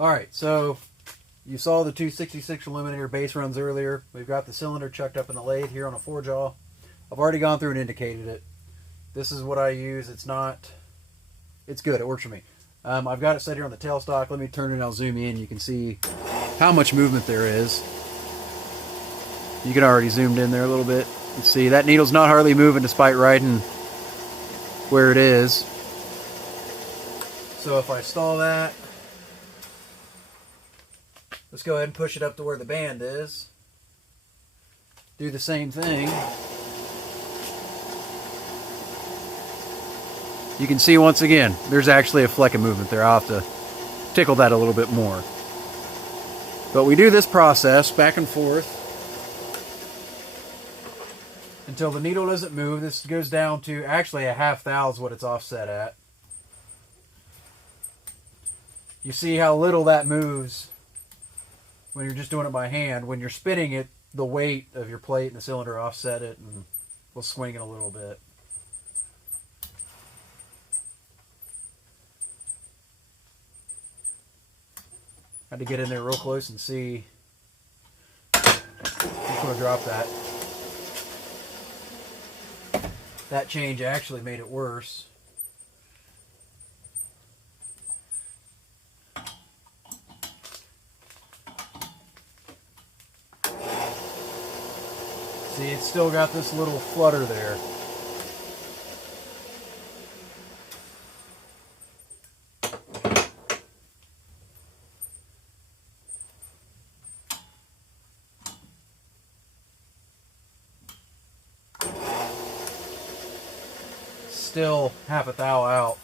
Alright, so you saw the 266 Illuminator base runs earlier. We've got the cylinder chucked up in the lathe here on a 4-jaw. I've already gone through and indicated it. This is what I use. It's good. It works for me. I've got it set here on the tailstock. Let me turn it and I'll zoom in. You can see how much movement there is. You can already zoomed in there a little bit. You see that needle's not hardly moving despite riding where it is. So if I stall that, let's go ahead and push it up to where the band is. Do the same thing. You can see once again, there's actually a fleck of movement there. I'll have to tickle that a little bit more. But we do this process back and forth until the needle doesn't move. This goes down to actually a 1/2 thou is what it's offset at. You see how little that moves when you're just doing it by hand. When you're spinning it, the weight of your plate and the cylinder offset it and will swing it a little bit. Had to get in there real close and see. I'm just going to drop that. That change actually made it worse. See, it's still got this little flutter there. Still 1/2 thou out.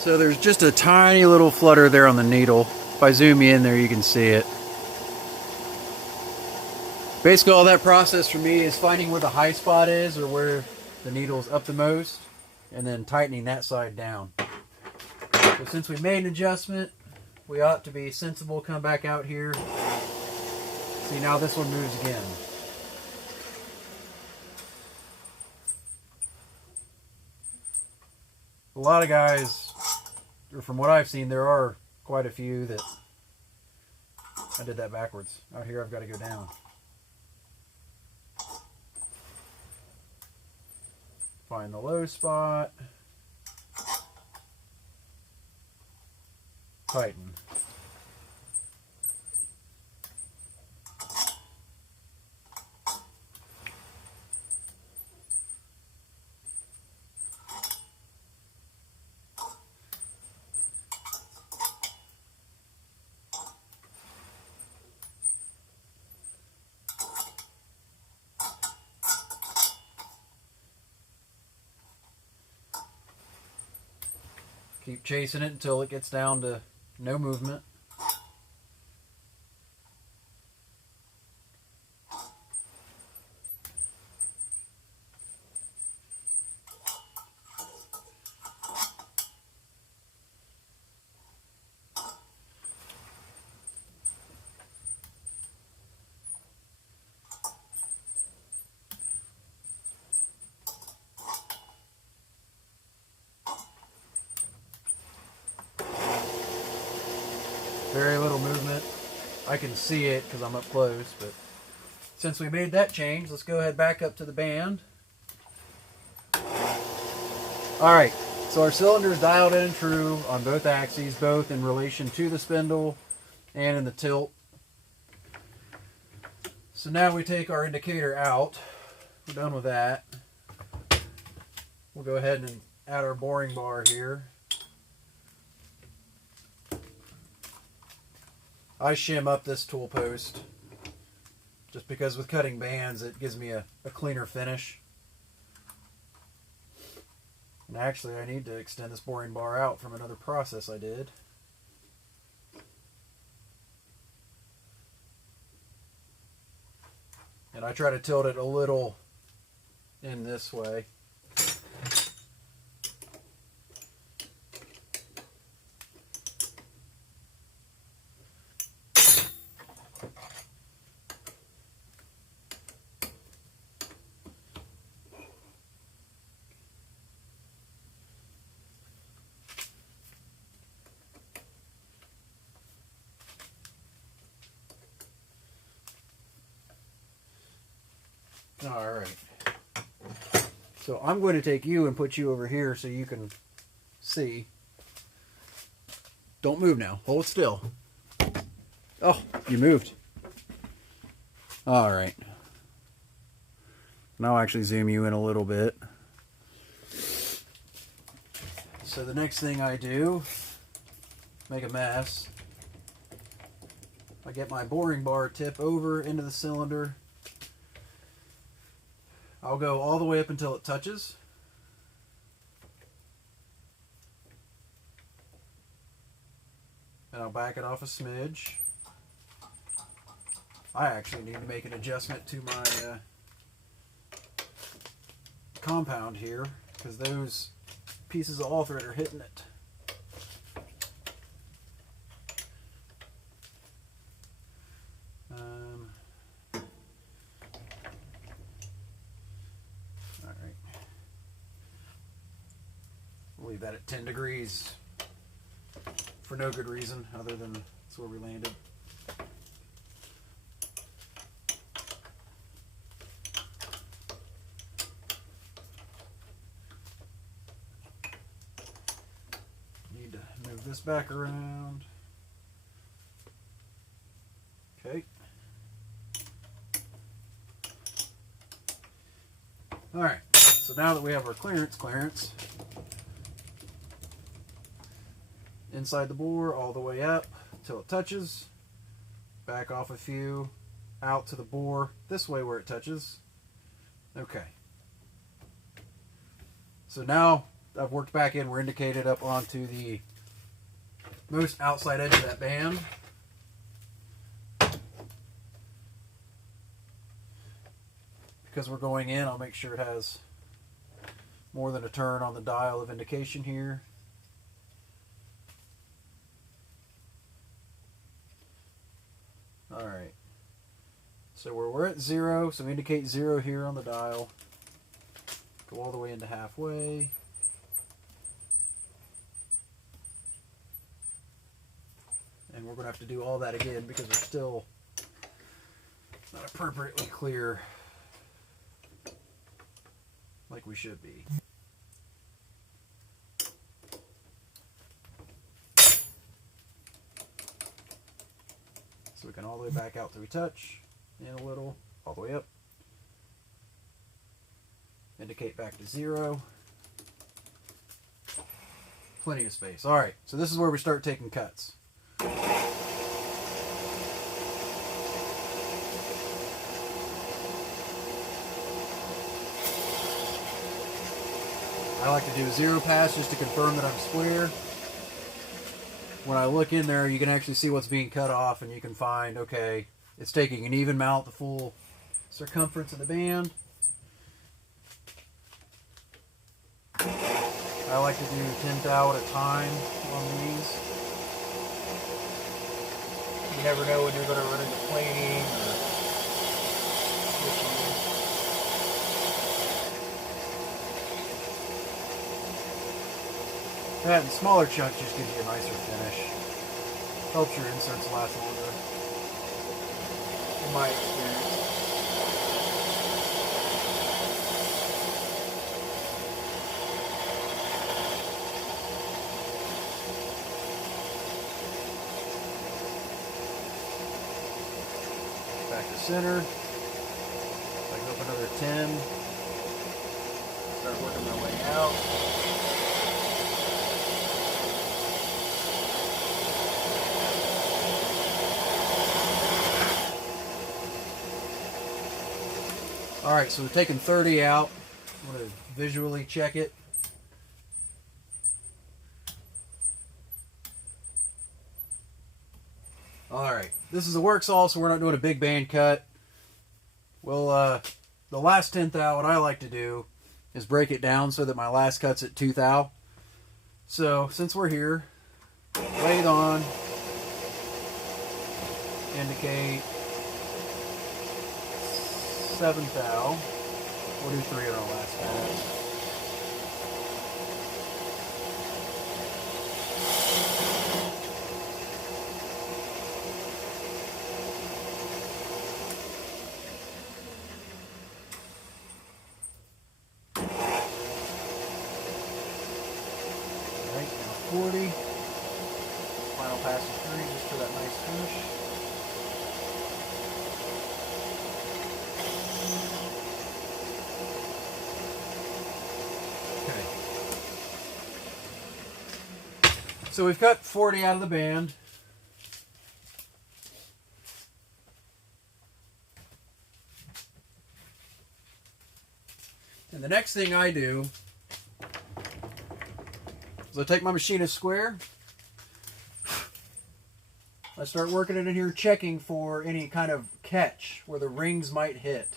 So there's just a tiny little flutter there on the needle. If I zoom in there, you can see it. Basically, all that process for me is finding where the high spot is or where the needle's up the most, and then tightening that side down. So since we made an adjustment, we ought to be sensible. Come back out here. See, now this one moves again. A lot of guys, or from what I've seen, there are quite a few that... I did that backwards. Out here I've got to go down. Find the low spot. Tighten. Keep chasing it until it gets down to no movement. Very little movement. I can see it because I'm up close, but since we made that change, let's go ahead back up to the band. Alright, so our cylinder is dialed in and true on both axes, both in relation to the spindle and in the tilt. So now we take our indicator out. We're done with that. We'll go ahead and at our boring bar here. I shim up this tool post just because with cutting bands it gives me a cleaner finish. And actually I need to extend this boring bar out from another process I did. And I try to tilt it a little in this way. All right. So I'm going to take you and put you over here so you can see. Don't move now. Hold still. Oh, you moved. All right. Now I'll actually zoom you in a little bit. So the next thing I do, make a mess. I get my boring bar tip over into the cylinder. I'll go all the way up until it touches. And I'll back it off a smidge. I actually need to make an adjustment to my compound here because those pieces of all thread are hitting it. Leave that at 10 degrees for no good reason other than that's where we landed. Need to move this back around. Okay. All right. So now that we have our clearance, inside the bore all the way up till it touches, back off a few, out to the bore this way where it touches. Okay. So now I've worked back in, we're indicated up onto the most outside edge of that band. Because we're going in, I'll make sure it has more than a turn on the dial of indication here. Alright, so we're at 0, so indicate 0 here on the dial. Go all the way into halfway. And we're going to have to do all that again because we're still not appropriately clear like we should be. So we can all the way back out till we touch, in a little, all the way up. Indicate back to 0. Plenty of space. All right, so this is where we start taking cuts. I like to do a 0 pass just to confirm that I'm square. When I look in there, you can actually see what's being cut off, and you can find, okay, it's taking an even amount, the full circumference of the band. I like to do 10 thou at a time on these. You never know when you're going to run into planing or issues. That and smaller chunks just gives you a nicer finish. Helps your inserts last longer, in my experience. Back to center. I go up another 10. Start working my way out. Alright, so we've taken 30 out. I'm going to visually check it. Alright, this is a work saw, so we're not doing a big band cut. Well, the last 10th thou, what I like to do is break it down so that my last cut's at 2 thou. So, since we're here, lathe on, indicate 7 thou. We'll do 3 on our last pass. Alright, now 40. Final pass of 3 just for that nice finish. So we've cut 40 out of the band. And the next thing I do is I take my machinist square. I start working it in here, checking for any kind of catch where the rings might hit.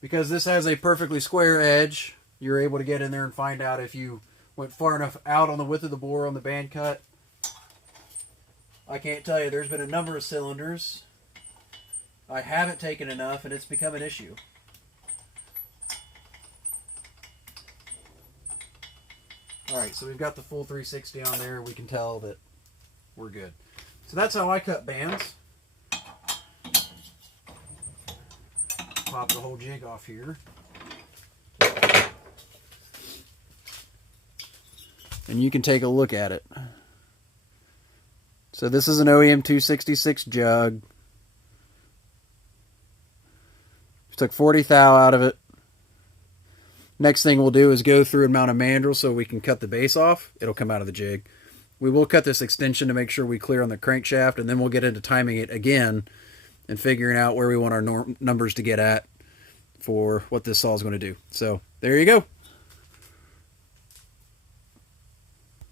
Because this has a perfectly square edge, you're able to get in there and find out if you went far enough out on the width of the bore on the band cut. I can't tell you, there's been a number of cylinders I haven't taken enough and it's become an issue. Alright, so we've got the full 360 on there. We can tell that we're good. So that's how I cut bands. Pop the whole jig off here. And you can take a look at it. So this is an OEM 266 jug. Took 40 thou out of it. Next thing we'll do is go through and mount a mandrel so we can cut the base off. It'll come out of the jig. We will cut this extension to make sure we clear on the crankshaft, and then we'll get into timing it again and figuring out where we want our numbers to get at for what this saw is going to do. So there you go.